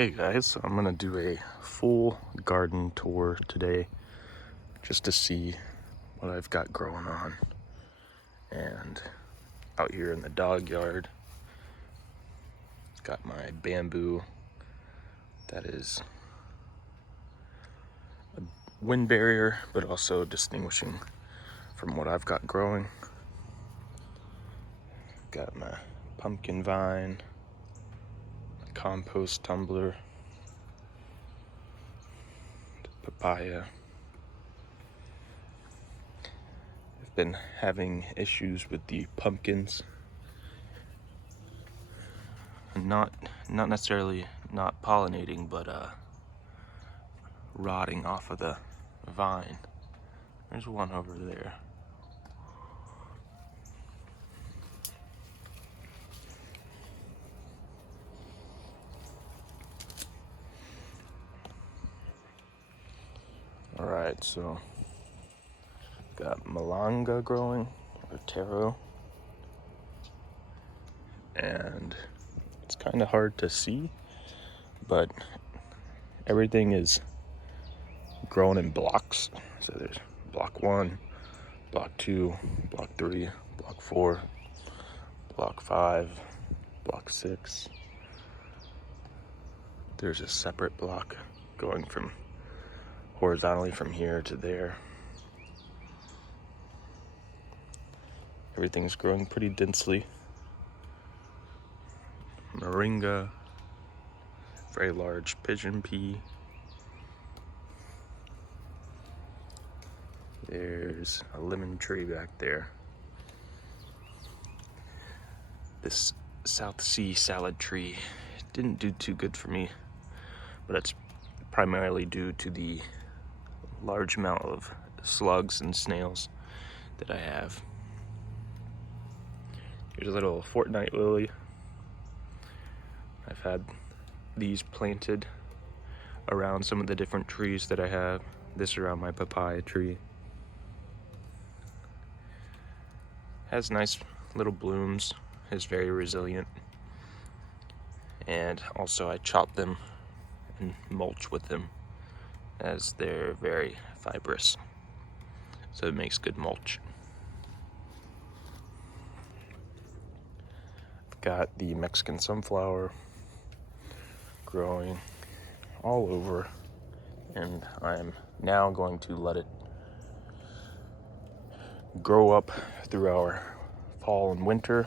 Hey guys, so I'm gonna do a full garden tour today just to see what I've got growing on. And out here in the dog yard, got my bamboo that is a wind barrier, but also distinguishing from what I've got growing. Got my pumpkin vine, my compost tumbler, papaya. I've been having issues with the pumpkins. Not necessarily not pollinating, but rotting off of the vine. There's one over there. Alright, so got malanga growing, or taro, and it's kind of hard to see, but everything is grown in blocks. So there's block 1, block 2, block 3, block 4, block 5, block 6. There's a separate block going from horizontally from here to there. Everything's growing pretty densely. Moringa, very large pigeon pea. There's a lemon tree back there. This South Sea salad tree didn't do too good for me, but it's primarily due to the large amount of slugs and snails that I have. Here's a little fortnight lily. I've had these planted around some of the different trees that I have. This around my papaya tree. Has nice little blooms, is very resilient. And also I chop them and mulch with them as they're very fibrous. So it makes good mulch. I've got the Mexican sunflower growing all over, and I'm now going to let it grow up through our fall and winter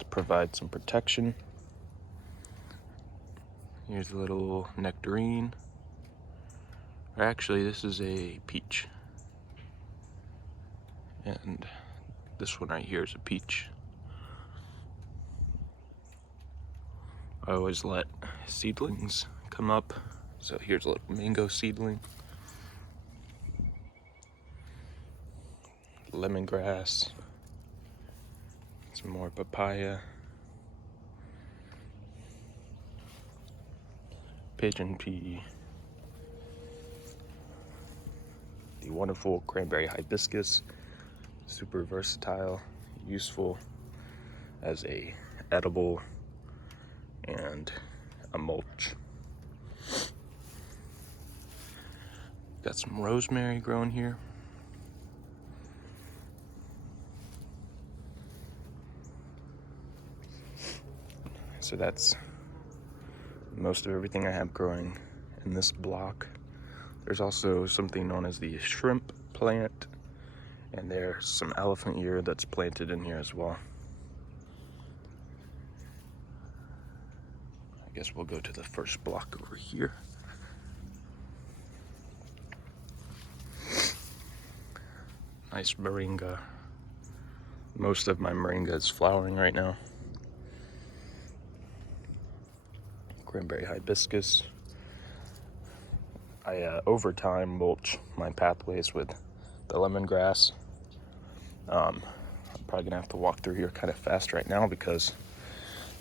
to provide some protection. Here's a little nectarine. Or actually, this is a peach. And this one right here is a peach. I always let seedlings come up. So here's a little mango seedling. Lemongrass. Some more papaya. Pigeon pea. The wonderful cranberry hibiscus. Super versatile, useful as a edible and a mulch. Got some rosemary growing here. So that's most of everything I have growing in this block. There's also something known as the shrimp plant, and there's some elephant ear that's planted in here as well. I guess we'll go to the first block over here. Nice moringa. Most of my moringa is flowering right now. Cranberry hibiscus. I over time mulch my pathways with the lemongrass. I'm probably gonna have to walk through here kind of fast right now because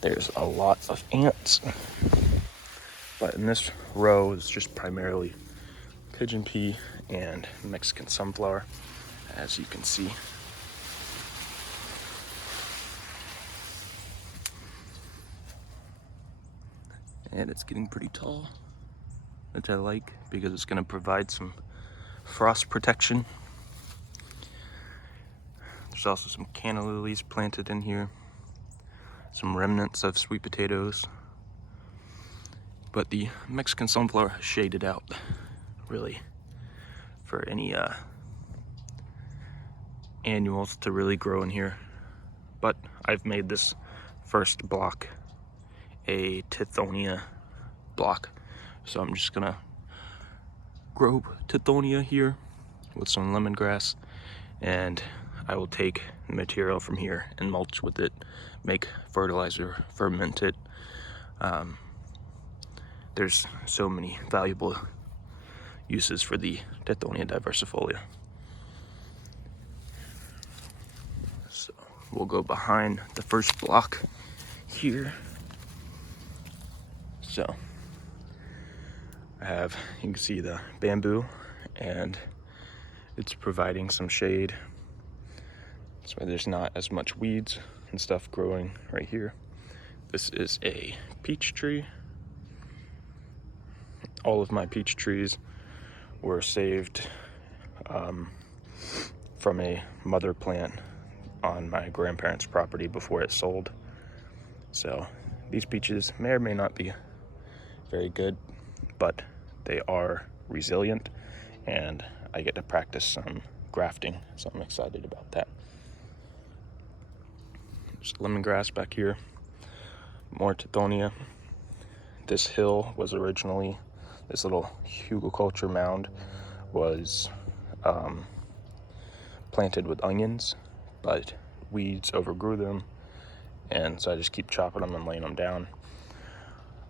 there's a lot of ants. But in this row is just primarily pigeon pea and Mexican sunflower, as you can see. and it's getting pretty tall, which I like because it's going to provide some frost protection. There's also some canna lilies planted in here, some remnants of sweet potatoes, but the Mexican sunflower has shaded out really for any annuals to really grow in here. But I've made this first block a Tithonia block, so I'm just gonna grow Tithonia here with some lemongrass, and I will take the material from here and mulch with it, make fertilizer, ferment it. There's so many valuable uses for the Tithonia diversifolia. So we'll go behind the first block here. So I have, you can see the bamboo, and it's providing some shade, so there's not as much weeds and stuff growing right here. This is a peach tree. All of my peach trees were saved from a mother plant on my grandparents' property before it sold. So these peaches may or may not be very good, but they are resilient, and I get to practice some grafting, so I'm excited about that. There's lemongrass back here, more Tithonia. This hill was originally, this little hugelkultur mound was planted with onions, but weeds overgrew them, and so I just keep chopping them and laying them down.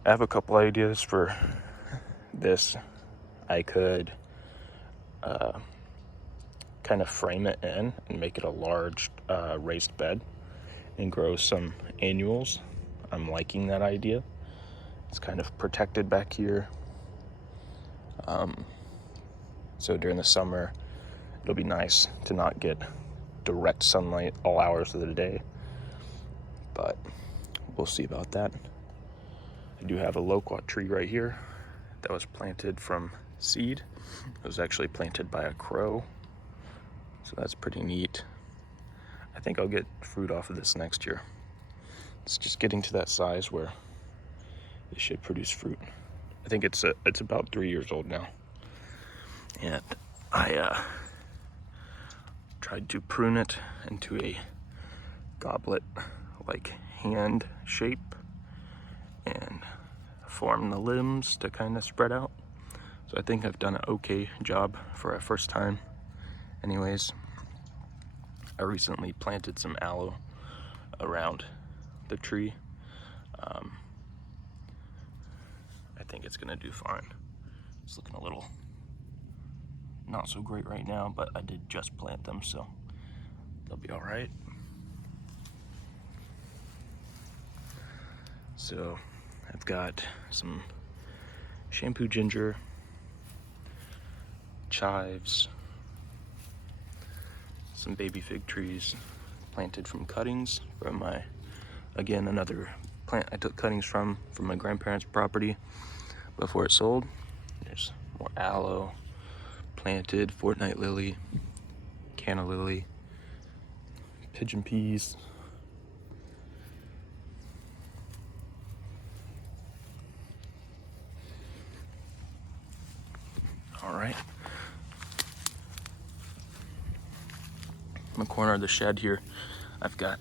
I have a couple ideas for this. I could kind of frame it in and make it a large raised bed and grow some annuals. I'm liking that idea. It's kind of protected back here. So during the summer, it'll be nice to not get direct sunlight all hours of the day, but we'll see about that. I do have a loquat tree right here that was planted from seed. It was actually planted by a crow, so that's pretty neat. I think I'll get fruit off of this next year. It's just getting to that size where it should produce fruit. I think it's about 3 years old now, and I tried to prune it into a goblet like hand shape and form the limbs to kind of spread out. So I think I've done an okay job for a first time. Anyways, I recently planted some aloe around the tree. I think it's gonna do fine. It's looking a little not so great right now, but I did just plant them, so they'll be all right. So I've got some shampoo ginger, chives, some baby fig trees planted from cuttings from my, again, another plant I took cuttings from my grandparents' property before it sold. There's more aloe planted, fortnight lily, canna lily, pigeon peas. All right. In the corner of the shed here, I've got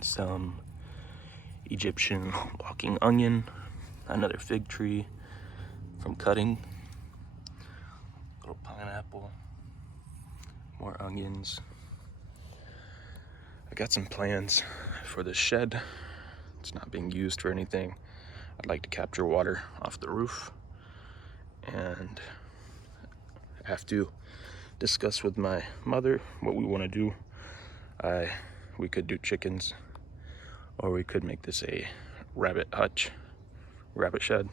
some Egyptian walking onion, another fig tree from cutting, little pineapple, more onions. I got some plans for the shed. It's not being used for anything. I'd like to capture water off the roof, and I have to discuss with my mother what we want to do. We could do chickens, or we could make this a rabbit hutch, rabbit shed.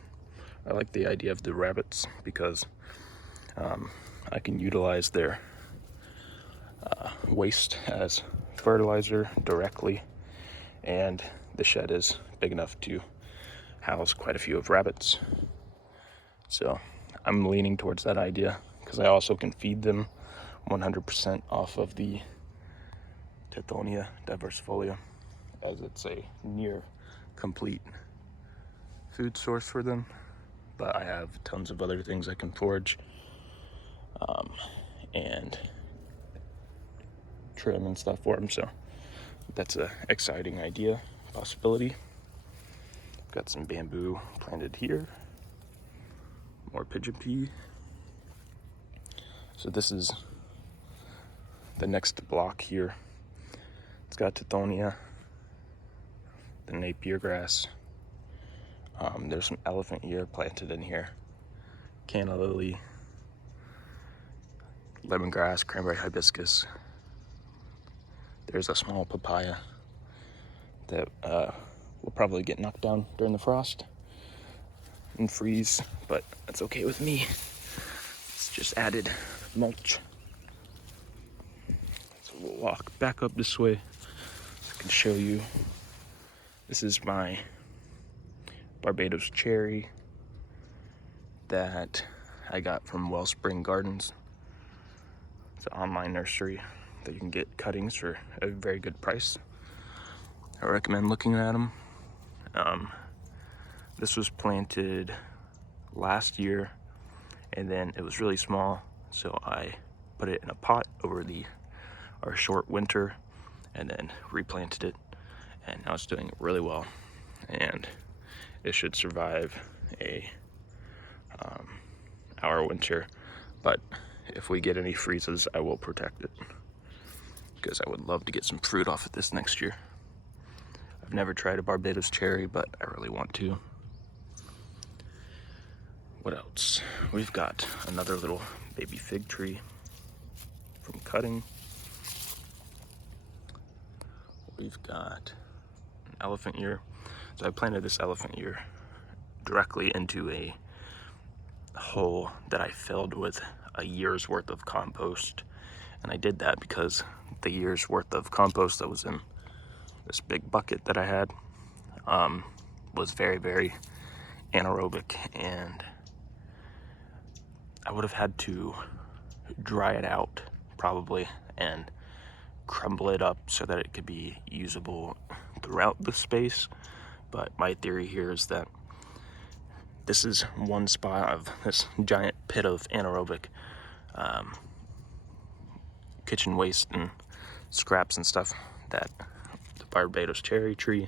I like the idea of the rabbits because I can utilize their waste as fertilizer directly, and the shed is big enough to house quite a few of rabbits. So I'm leaning towards that idea because I also can feed them 100% off of the Tithonia diversifolia, as it's a near complete food source for them. But I have tons of other things I can forage and trim and stuff for them. So that's an exciting idea, possibility. Got some bamboo planted here, more pigeon pea. So this is the next block here. It's got Tithonia, the Napier grass. There's some elephant ear planted in here, canna lily, lemongrass, cranberry hibiscus. There's a small papaya that will probably get knocked down during the frost and freeze, but that's okay with me. It's just added mulch. So we'll walk back up this way so I can show you. This is my Barbados cherry that I got from Wellspring Gardens. It's an online nursery that you can get cuttings for a very good price. I recommend looking at them. This was planted last year, and then it was really small, so I put it in a pot over our short winter and then replanted it, and now it's doing really well, and it should survive our winter. But if we get any freezes, I will protect it because I would love to get some fruit off of this next year. I've never tried a Barbados cherry, but I really want to. What else? We've got another little baby fig tree from cutting. We've got an elephant ear. So I planted this elephant ear directly into a hole that I filled with a year's worth of compost. And I did that because the year's worth of compost that was in this big bucket that I had was very, very anaerobic, and I would have had to dry it out probably and crumble it up so that it could be usable throughout the space. But my theory here is that this is one spot of this giant pit of anaerobic kitchen waste and scraps and stuff that the Barbados cherry tree,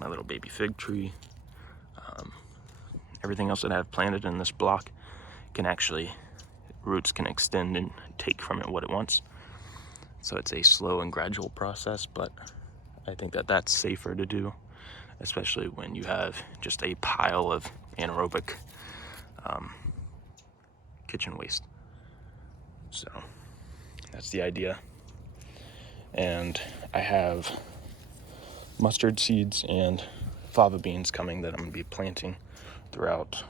my little baby fig tree, everything else that I have planted in this block can actually, roots can extend and take from it what it wants. So it's a slow and gradual process, but I think that that's safer to do, especially when you have just a pile of anaerobic kitchen waste. So that's the idea. And I have mustard seeds and fava beans coming that I'm going to be planting throughout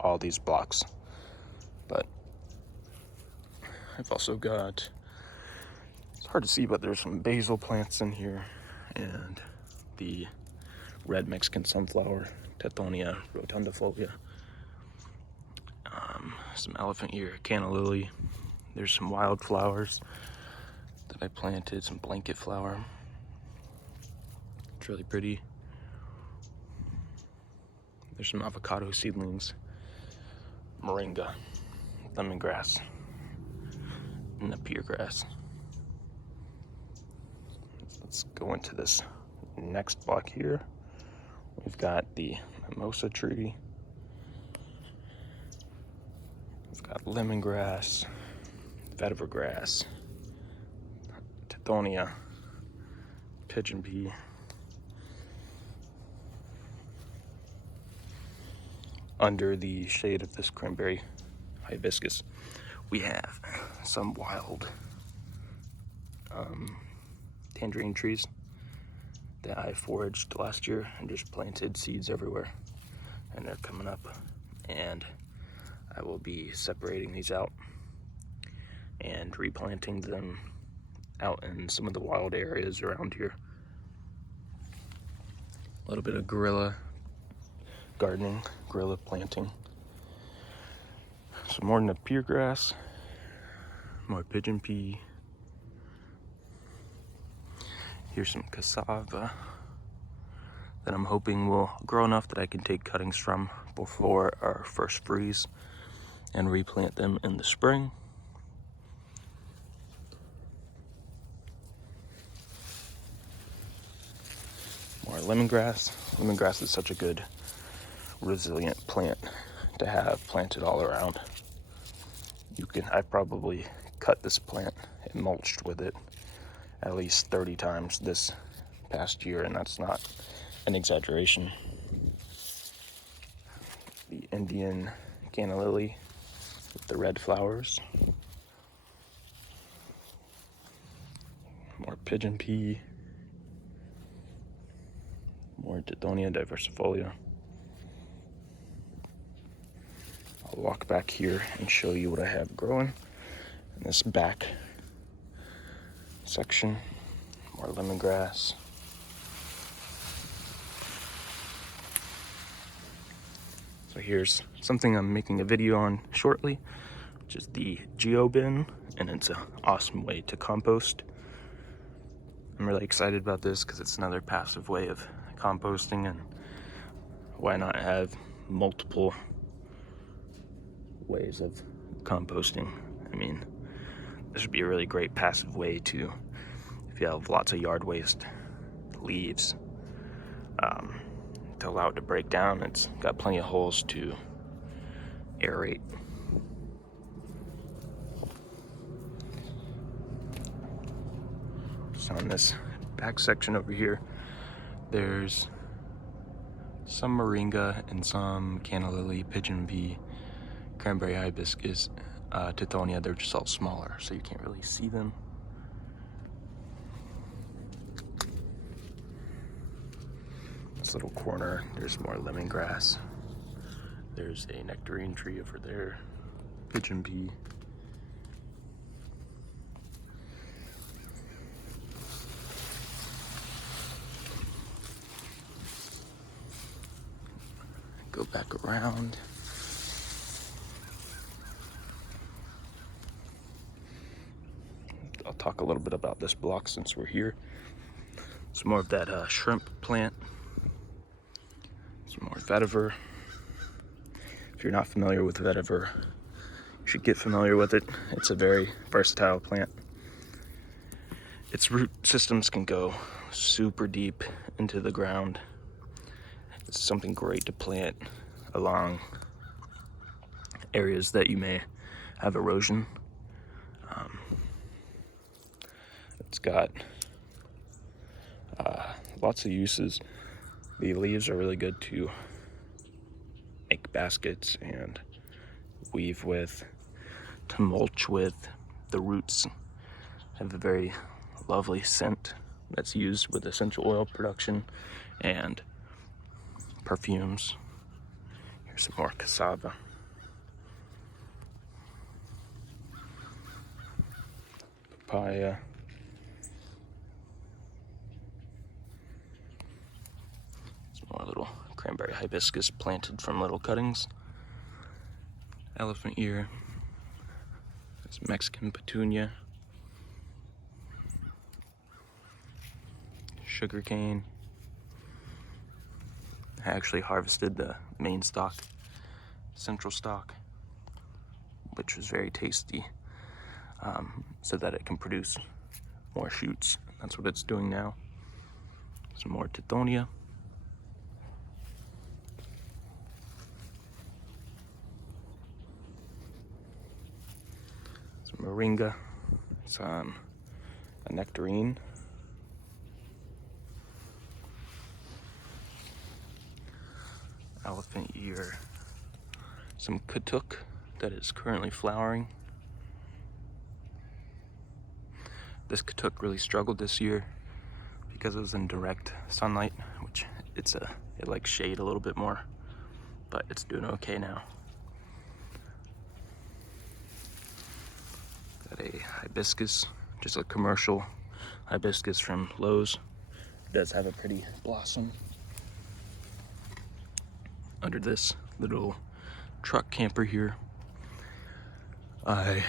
all these blocks. But I've also got, it's hard to see, but there's some basil plants in here, and the red Mexican sunflower, Tithonia rotundifolia, some elephant ear, canna lily. There's some wildflowers that I planted, some blanket flower. It's really pretty. There's some avocado seedlings, moringa, lemongrass, and Napier grass. Let's go into this next block here. We've got the mimosa tree. We've got lemongrass, vetiver grass, Tithonia, pigeon pea. Under the shade of this cranberry hibiscus, we have some wild tangerine trees that I foraged last year and just planted seeds everywhere, and they're coming up, and I will be separating these out and replanting them out in some of the wild areas around here. A little bit of gorilla gardening, guerrilla planting. Some more Napier grass, more pigeon pea. Here's some cassava that I'm hoping will grow enough that I can take cuttings from before our first freeze and replant them in the spring. More lemongrass. Lemongrass is such a good, resilient plant to have planted all around. I've probably cut this plant and mulched with it at least 30 times this past year, and that's not an exaggeration. The Indian canna lily with the red flowers. More pigeon pea. More Tithonia diversifolia. I'll walk back here and show you what I have growing in this back section. More lemongrass. So here's something I'm making a video on shortly, which is the geo bin, and it's an awesome way to compost. I'm really excited about this because it's another passive way of composting, and why not have multiple ways of composting? I mean, this would be a really great passive way to, if you have lots of yard waste, leaves, to allow it to break down. It's got plenty of holes to aerate. So on this back section over here, there's some moringa and some canna lily, pigeon pea, cranberry hibiscus, tithonia. They're just all smaller, so you can't really see them. This little corner, there's more lemongrass. There's a nectarine tree over there, pigeon pea. Go back around. I'll talk a little bit about this block since we're here. It's more of that shrimp plant. Some more vetiver. If you're not familiar with vetiver, you should get familiar with it. It's a very versatile plant. Its root systems can go super deep into the ground. It's something great to plant along areas that you may have erosion. It's got lots of uses. The leaves are really good to make baskets and weave with, to mulch with. The roots have a very lovely scent that's used with essential oil production and perfumes. Here's some more cassava. Papaya. Some more little cranberry hibiscus planted from little cuttings. Elephant ear. There's Mexican petunia. Sugar cane. I actually harvested the main stalk, central stalk, which was very tasty, so that it can produce more shoots. That's what it's doing now. Some more tithonia. Some moringa. Some a nectarine. Elephant ear. Some katuk that is currently flowering. This katuk really struggled this year because it was in direct sunlight, which it likes shade a little bit more, but it's doing okay now. Got a hibiscus, just a commercial hibiscus from Lowe's. It does have a pretty blossom. under this little truck camper here. I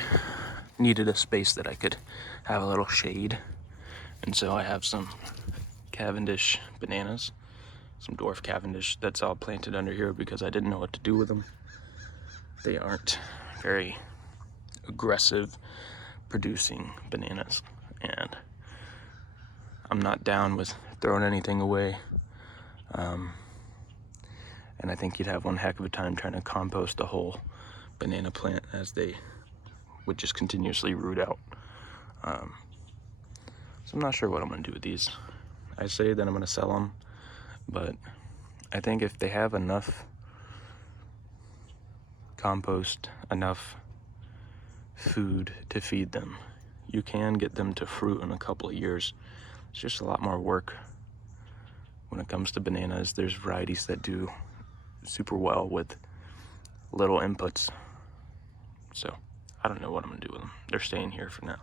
needed a space that I could have a little shade, and so I have some Cavendish bananas, some dwarf Cavendish that's all planted under here because I didn't know what to do with them. They aren't very aggressive producing bananas, and I'm not down with throwing anything away. And I think you'd have one heck of a time trying to compost a whole banana plant, as they would just continuously root out. So I'm not sure what I'm gonna do with these. I say that I'm gonna sell them, but I think if they have enough compost, enough food to feed them, you can get them to fruit in a couple of years. It's just a lot more work. When it comes to bananas, there's varieties that do super well with little inputs. So I don't know what I'm gonna do with them. They're staying here for now.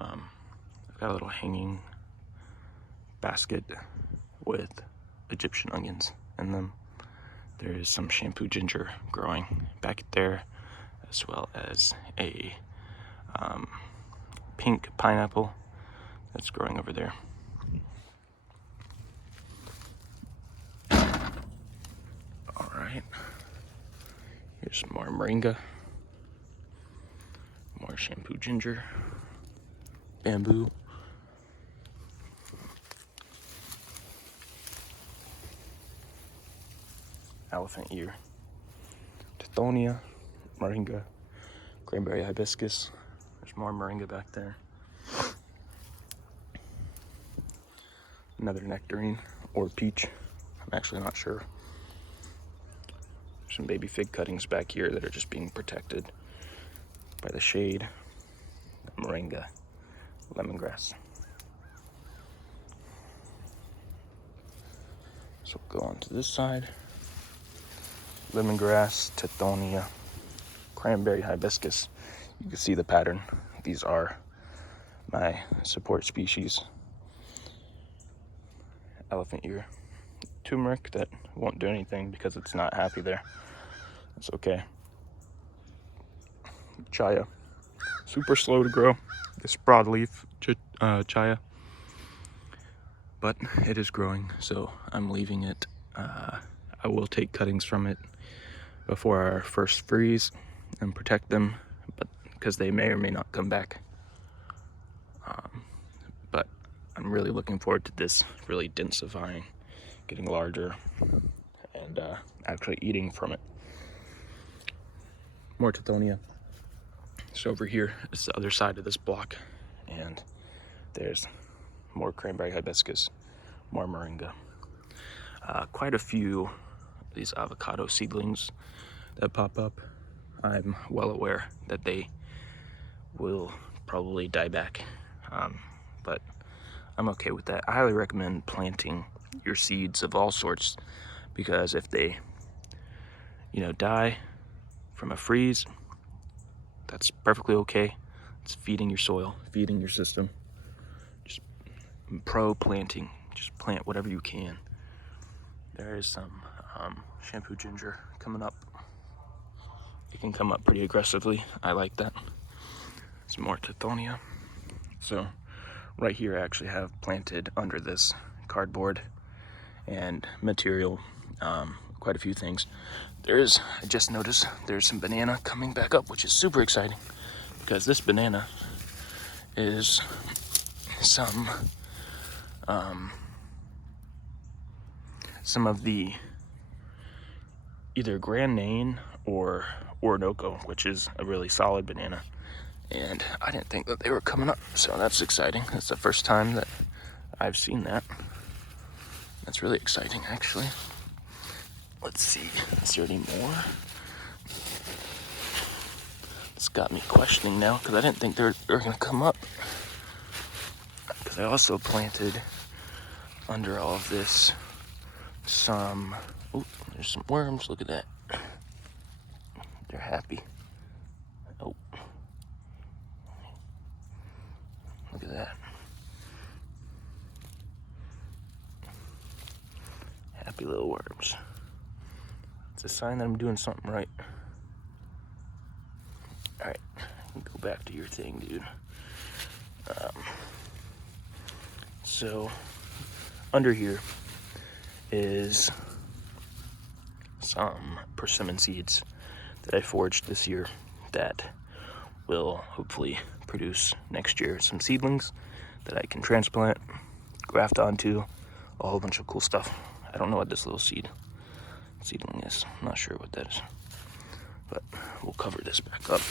I've got a little hanging basket with Egyptian onions in them. There is some shampoo ginger growing back there, as well as a pink pineapple that's growing over there. All right, here's some more moringa, more shampoo ginger, bamboo, elephant ear, tithonia, moringa, cranberry hibiscus. There's more moringa back there. Another nectarine or peach, I'm actually not sure. Some baby fig cuttings back here that are just being protected by the shade. Moringa, lemongrass. So we'll go on to this side. Lemongrass, tithonia, cranberry hibiscus. You can see the pattern. These are my support species. Elephant ear, turmeric that won't do anything because it's not happy there. It's okay. Chaya, super slow to grow. This broadleaf chaya, but it is growing, so I'm leaving it. I will take cuttings from it before our first freeze and protect them, but because they may or may not come back. But I'm really looking forward to this really densifying, getting larger, and actually eating from it. More tithonia. So over here is the other side of this block, and there's more cranberry hibiscus, more moringa. Quite a few of these avocado seedlings that pop up. I'm well aware that they will probably die back, but I'm okay with that. I highly recommend planting your seeds of all sorts, because if they, die from a freeze, that's perfectly okay. It's feeding your soil, feeding your system. Just planting, just plant whatever you can. There is some shampoo ginger coming up. It can come up pretty aggressively. I like that. Some more tithonia. So right here I actually have planted under this cardboard and material quite a few things. I just noticed there's some banana coming back up, which is super exciting, because this banana is some of the either Grand Nain or Orinoco, which is a really solid banana. And I didn't think that they were coming up, so that's exciting. That's the first time that I've seen that. That's really exciting, actually. Let's see, is there any more? It's got me questioning now, because I didn't think they were gonna come up. Because I also planted under all of this there's some worms, look at that. They're happy. Oh, look at that. Happy little worms. It's a sign that I'm doing something right. All right, go back to your thing, dude. So under here is some persimmon seeds that I foraged this year that will hopefully produce next year some seedlings that I can transplant, graft onto, a whole bunch of cool stuff. I don't know what this little seedling is. I'm not sure what that is, but we'll cover this back up.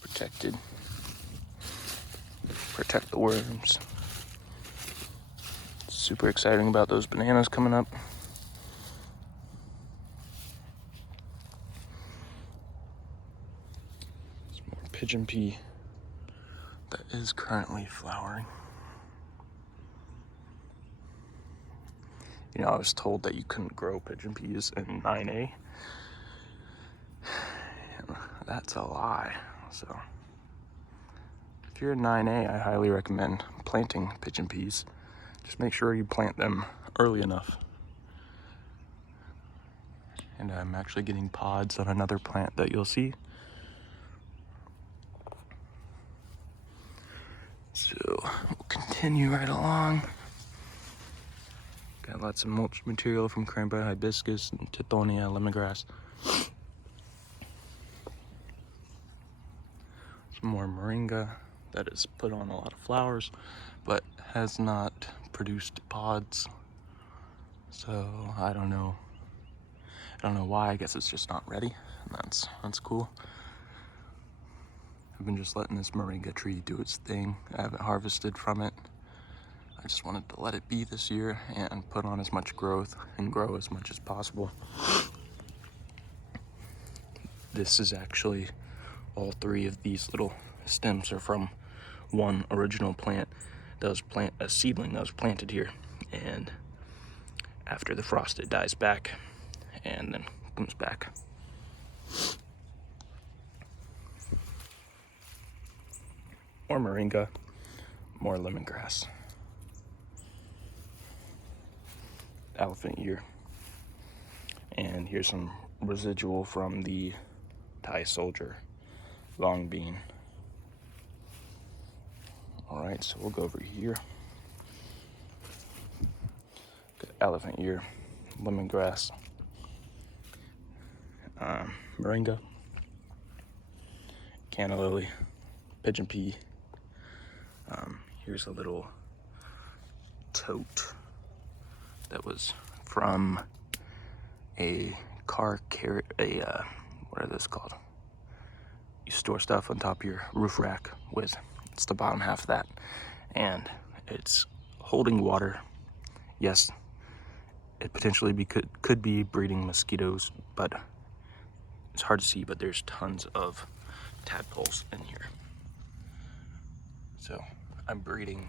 Protected. Protect the worms. Super exciting about those bananas coming up. Some more pigeon pea that is currently flowering. You know, I was told that you couldn't grow pigeon peas in 9A. That's a lie. So if you're in 9A, I highly recommend planting pigeon peas. Just make sure you plant them early enough. And I'm actually getting pods on another plant that you'll see. So we'll continue right along. Got lots of mulch material from cranberry hibiscus and tithonia lemongrass. Some more moringa that has put on a lot of flowers, but has not produced pods. So I don't know why. I guess it's just not ready. And that's cool. I've been just letting this moringa tree do its thing. I haven't harvested from it. I just wanted to let it be this year and put on as much growth and grow as much as possible. This is actually, all three of these little stems are from one original plant that was a seedling that was planted here, and after the frost it dies back and then comes back. More moringa, more lemongrass. Elephant ear. And here's some residual from the Thai soldier long bean. All right, so we'll go over here. Got elephant ear, lemongrass, moringa, canna lily, pigeon pea. Here's a little tote that was from a car carrier, what are those called? You store stuff on top of your roof rack with, it's the bottom half of that, and it's holding water. Yes, it potentially could be breeding mosquitoes, but it's hard to see, but there's tons of tadpoles in here. So I'm breeding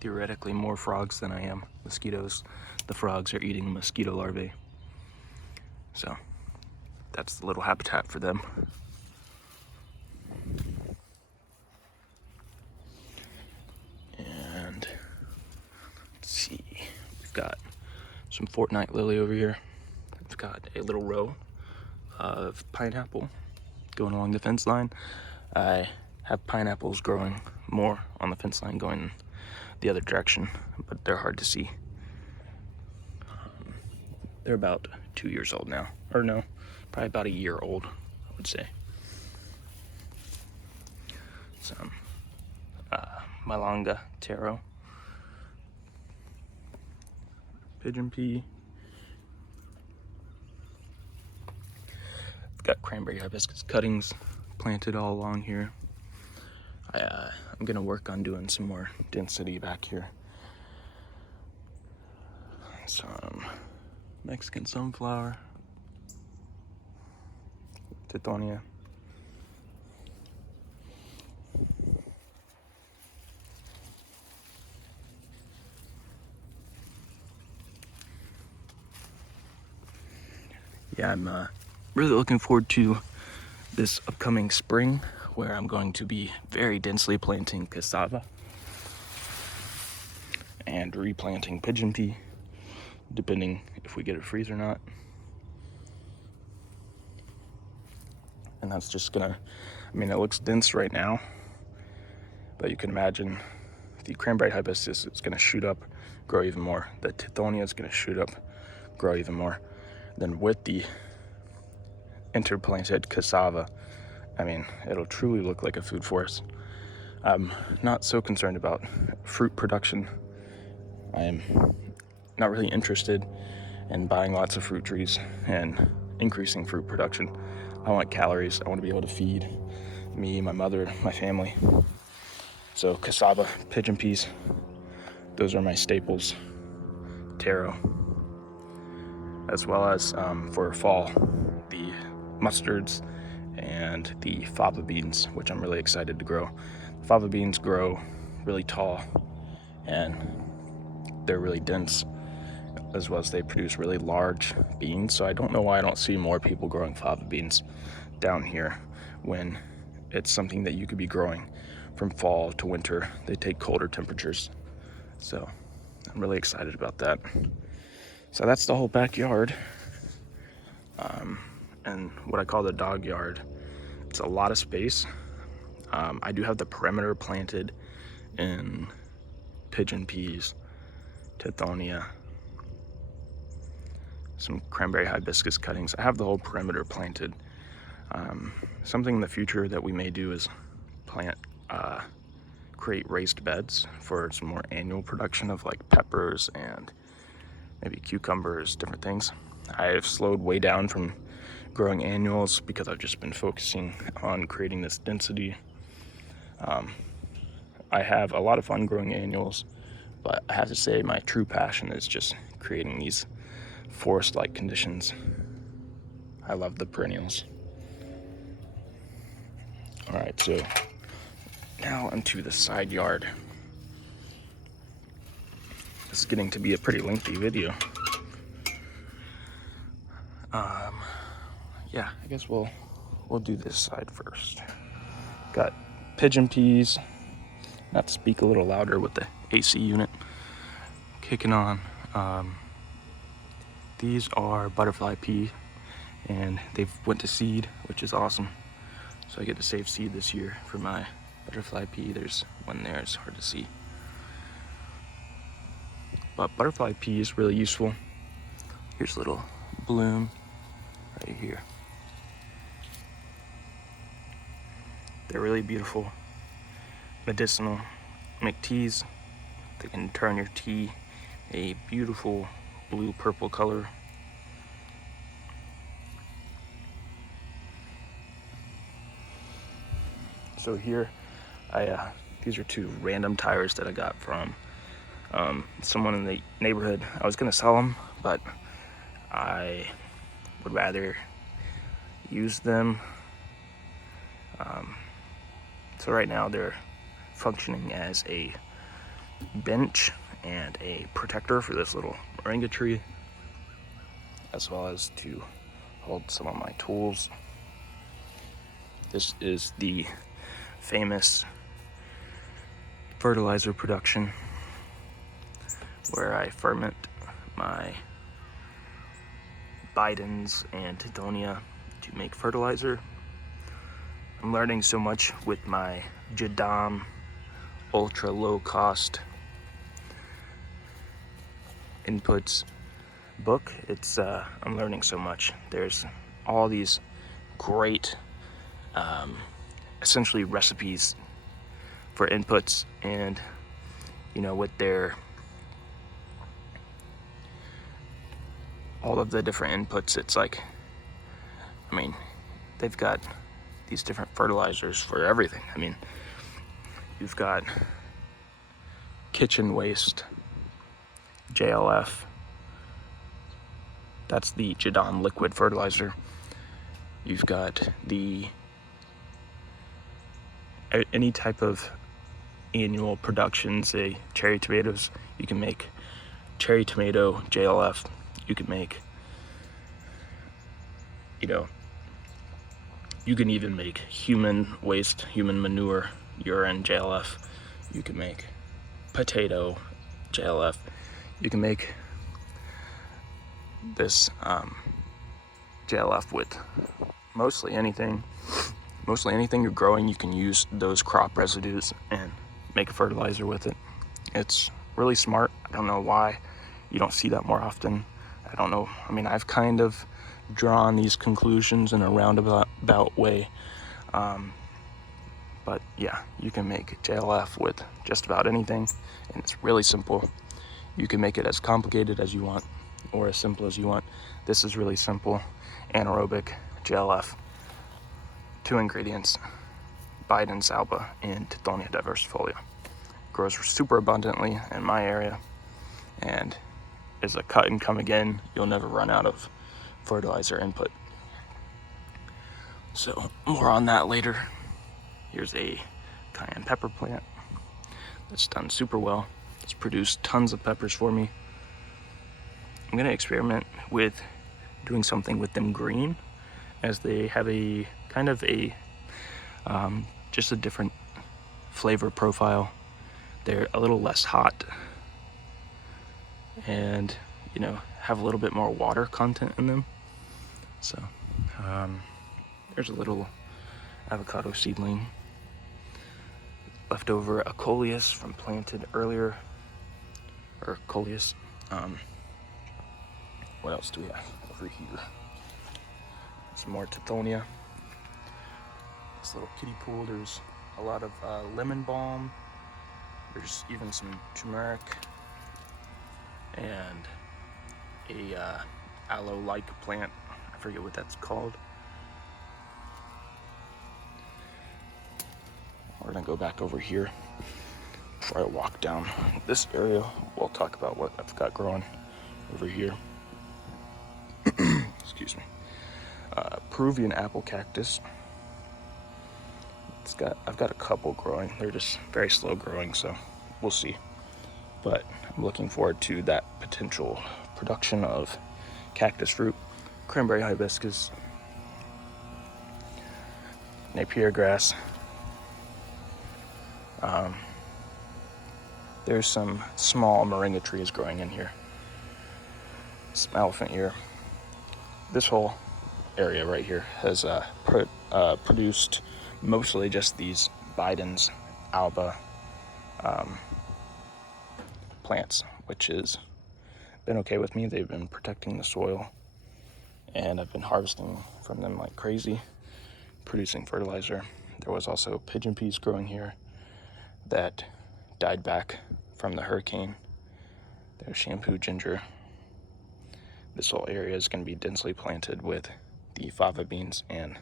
theoretically more frogs than I am mosquitoes. The frogs are eating mosquito larvae. So that's the little habitat for them. And let's see, we've got some fortnight lily over here. We've got a little row of pineapple going along the fence line. I have pineapples growing more on the fence line going the other direction, but they're hard to see. They're about 2 years old now, or no, probably about a year old, I would say. Some malanga taro, pigeon pea. I've got cranberry hibiscus cuttings planted all along here. I'm gonna work on doing some more density back here. Some Mexican sunflower, tithonia. Yeah, I'm really looking forward to this upcoming spring, where I'm going to be very densely planting cassava and replanting pigeon pea. depending if we get a freeze or not. And that's just gonna, I mean, it looks dense right now, but you can imagine the cranberry hibiscus is gonna shoot up, grow even more. The tithonia is gonna shoot up, grow even more. Then with the interplanted cassava, I mean, it'll truly look like a food forest. I'm not so concerned about fruit production. I am not really interested in buying lots of fruit trees and increasing fruit production. I want calories. I want to be able to feed me, my mother, my family. So cassava, pigeon peas, those are my staples. Taro, as well as for fall, the mustards and the fava beans, which I'm really excited to grow. Fava beans grow really tall and they're really dense, as well as they produce really large beans. So I don't know why I don't see more people growing fava beans down here when it's something that you could be growing from fall to winter. They take colder temperatures. So I'm really excited about that. So that's the whole backyard. And what I call the dog yard. It's a lot of space. I do have the perimeter planted in pigeon peas, tithonia, some cranberry hibiscus cuttings. I have the whole perimeter planted. Something in the future that we may do is create raised beds for some more annual production of like peppers and maybe cucumbers, different things. I have slowed way down from growing annuals because I've just been focusing on creating this density. I have a lot of fun growing annuals, but I have to say my true passion is just creating these forest-like conditions. I love the perennials. All right, so now onto the side yard. This is getting to be a pretty lengthy video. Yeah, I guess we'll do this side first. Got pigeon peas. Not to speak a little louder with the AC unit kicking on. These are butterfly pea, and they've went to seed, which is awesome. So I get to save seed this year for my butterfly pea. There's one there, it's hard to see. But butterfly pea is really useful. Here's a little bloom right here. They're really beautiful, medicinal, make teas. They can turn your tea a beautiful blue-purple color. So here, these are two random tires that I got from someone in the neighborhood. I was gonna sell them, but I would rather use them. So right now they're functioning as a bench and a protector for this little moringa tree, as well as to hold some of my tools. This is the famous fertilizer production where I ferment my bidens and tithonia to make fertilizer. I'm learning so much with my Jadam ultra low cost inputs book. It's I'm learning so much. There's all these great essentially recipes for inputs, and you know, with their all of the different inputs, it's like, I mean, they've got these different fertilizers for everything. I mean, you've got kitchen waste, JLF, that's the Jadam liquid fertilizer. You've got the any type of annual production, say cherry tomatoes, you can make cherry tomato JLF. You can make, you know, you can even make human waste, human manure, urine JLF. You can make potato JLF. You can make this JLF with mostly anything you're growing. You can use those crop residues and make a fertilizer with it. It's really smart. I don't know why you don't see that more often. I don't know. I mean, I've kind of drawn these conclusions in a roundabout way. But yeah, you can make JLF with just about anything, and it's really simple. You can make it as complicated as you want or as simple as you want. This is really simple. Anaerobic JLF, 2 ingredients, Biden's alba and Tithonia diversifolia. Grows super abundantly in my area and is a cut and come again. You'll never run out of fertilizer input. So more on that later. Here's a cayenne pepper plant that's done super well. It's produced tons of peppers for me. I'm gonna experiment with doing something with them green, as they have a kind of a just a different flavor profile. They're a little less hot and, you know, have a little bit more water content in them. So there's a little avocado seedling, leftover Coleus from planted earlier, or Coleus. What else do we have over here? Some more Tithonia. This little kiddie pool, there's a lot of lemon balm. There's even some turmeric and a aloe-like plant. I forget what that's called. We're gonna go back over here before I walk down this area. We'll talk about what I've got growing over here. Excuse me. Peruvian apple cactus. I've got a couple growing. They're just very slow growing, so we'll see. But I'm looking forward to that potential production of cactus fruit. Cranberry hibiscus, Napier grass. There's some small moringa trees growing in here. Some elephant ear. This whole area right here has produced mostly just these Biden's alba plants, which has been okay with me. They've been protecting the soil, and I've been harvesting from them like crazy, producing fertilizer. There was also pigeon peas growing here that died back from the hurricane. There's shampoo ginger. This whole area is going to be densely planted with the fava beans and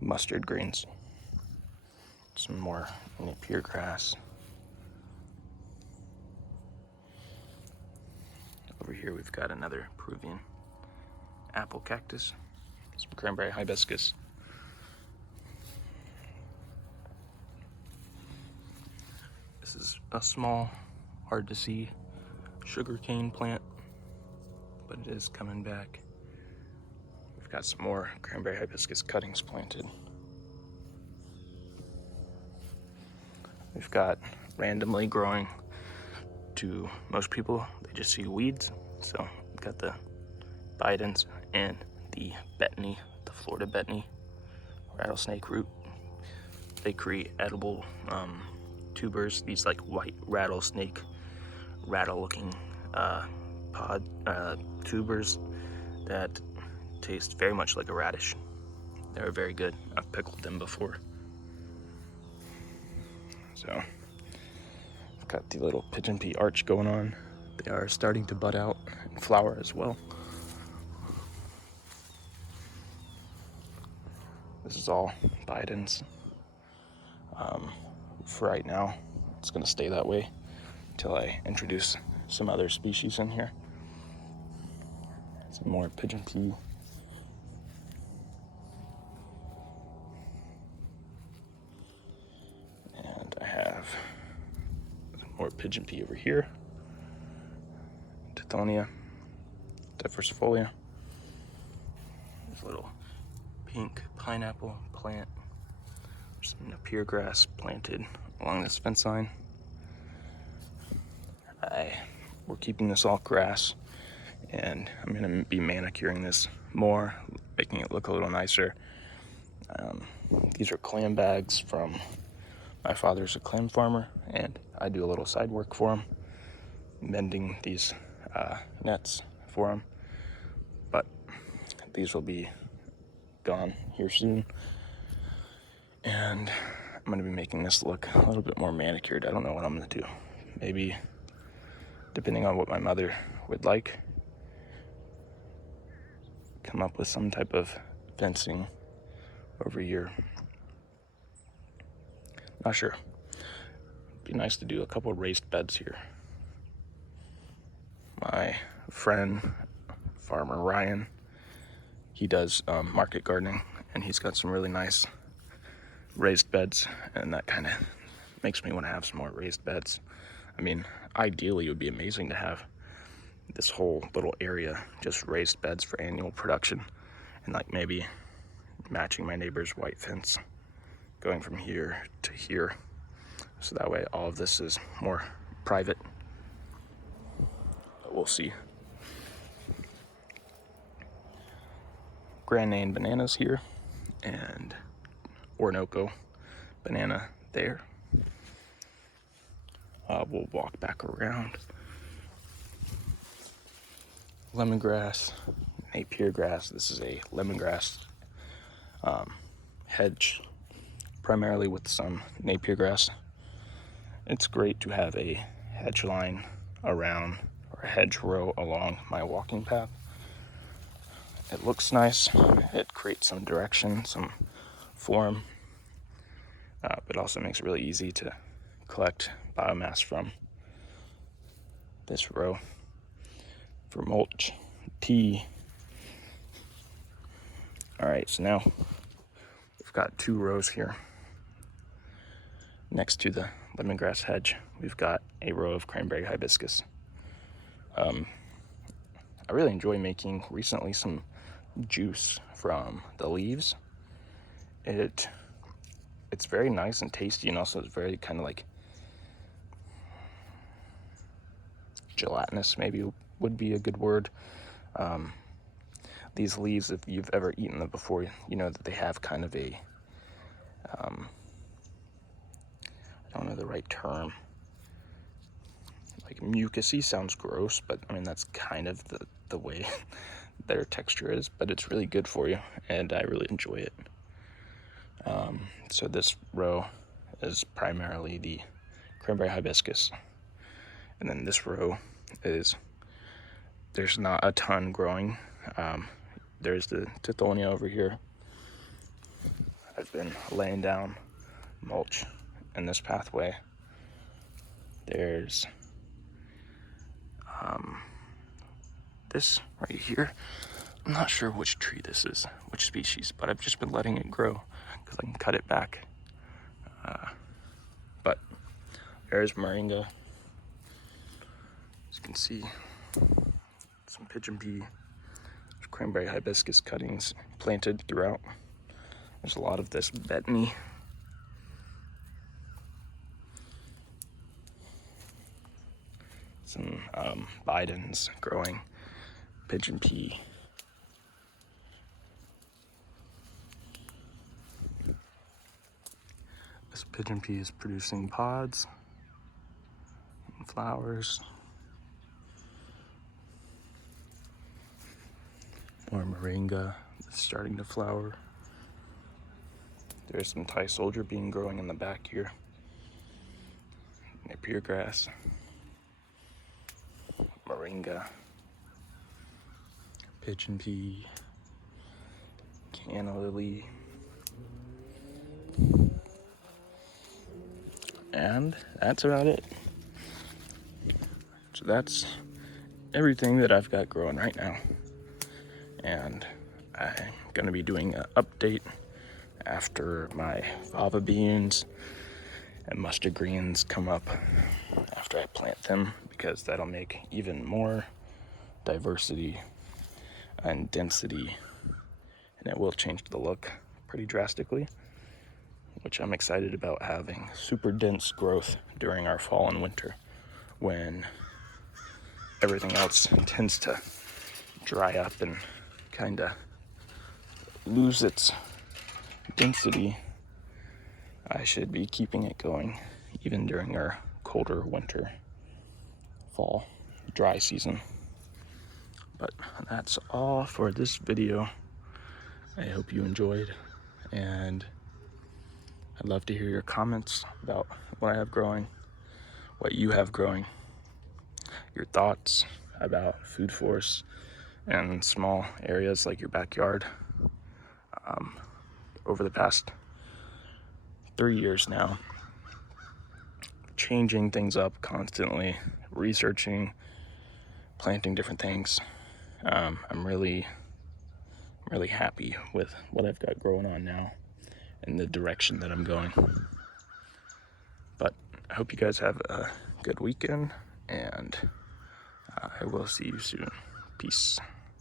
mustard greens. Some more Napier grass. Over here we've got another Peruvian apple cactus, some cranberry hibiscus. This is a small, hard to see sugarcane plant, but it is coming back. We've got some more cranberry hibiscus cuttings planted. We've got randomly growing, to most people, they just see weeds. So we've got the Bidens and the betony, the Florida betony, rattlesnake root. They create edible tubers, these like white rattlesnake, rattle-looking pod tubers that taste very much like a radish. They're very good. I've pickled them before. So I've got the little pigeon pea arch going on. They are starting to bud out and flower as well. This is all Biden's. For right now, it's going to stay that way until I introduce some other species in here. Some more pigeon pea. And I have some more pigeon pea over here. Tithonia diversifolia. There's a little pink pineapple plant. There's some Napier grass planted along this fence line. We're keeping this all grass and I'm gonna be manicuring this more, making it look a little nicer. These are clam bags from my father's a clam farmer, and I do a little side work for him, mending these nets for him. But these will be gone here soon, and I'm gonna be making this look a little bit more manicured. I don't know what I'm gonna do. Maybe, depending on what my mother would like, come up with some type of fencing over here. Not sure. Be nice to do a couple raised beds here. My friend, Farmer Ryan, he does market gardening, and he's got some really nice raised beds, and that kind of makes me want to have some more raised beds. I mean, ideally it would be amazing to have this whole little area just raised beds for annual production, and like maybe matching my neighbor's white fence going from here to here, so that way all of this is more private. But we'll see. Grand Nain bananas here, and Orinoco banana there. We'll walk back around. Lemongrass, Napier grass. This is a lemongrass hedge, primarily with some Napier grass. It's great to have a hedge line around, or a hedge row along my walking path. It looks nice. It creates some direction, some form, but also makes it really easy to collect biomass from this row for mulch, tea. All right, so now we've got 2 rows here. Next to the lemongrass hedge, we've got a row of cranberry hibiscus. I really enjoy making recently some juice from the leaves. It's very nice and tasty, and also it's very kind of like gelatinous, maybe would be a good word. These leaves, if you've ever eaten them before, you know that they have kind of a, I don't know the right term, like mucusy sounds gross, but I mean that's kind of the way their texture is, but it's really good for you, and I really enjoy it. So this row is primarily the cranberry hibiscus, and then this row is, there's not a ton growing. There's the tithonia over here. I've been laying down mulch in this pathway. There's this right here. I'm not sure which tree this is, which species, but I've just been letting it grow because I can cut it back. But there's moringa. As you can see, some pigeon pea, there's cranberry hibiscus cuttings planted throughout. There's a lot of this betony. Some Bidens growing, pigeon pea. This pigeon pea is producing pods and flowers. More moringa is starting to flower. There's some Thai soldier bean growing in the back here. Napier grass, moringa, pigeon pea, canna lily, and that's about it. So that's everything that I've got growing right now, and I'm gonna be doing an update after my fava beans and mustard greens come up after I plant them, because that'll make even more diversity and density, and it will change the look pretty drastically, which I'm excited about, having super dense growth during our fall and winter when everything else tends to dry up and kind of lose its density, I should be keeping it going even during our colder winter, fall, dry season. But that's all for this video. I hope you enjoyed, and I'd love to hear your comments about what I have growing, what you have growing, your thoughts about food forests and small areas like your backyard. Over the past 3 years now, changing things up constantly, researching, planting different things. I'm really happy with what I've got growing on now and the direction that I'm going. But I hope you guys have a good weekend, and I will see you soon. Peace.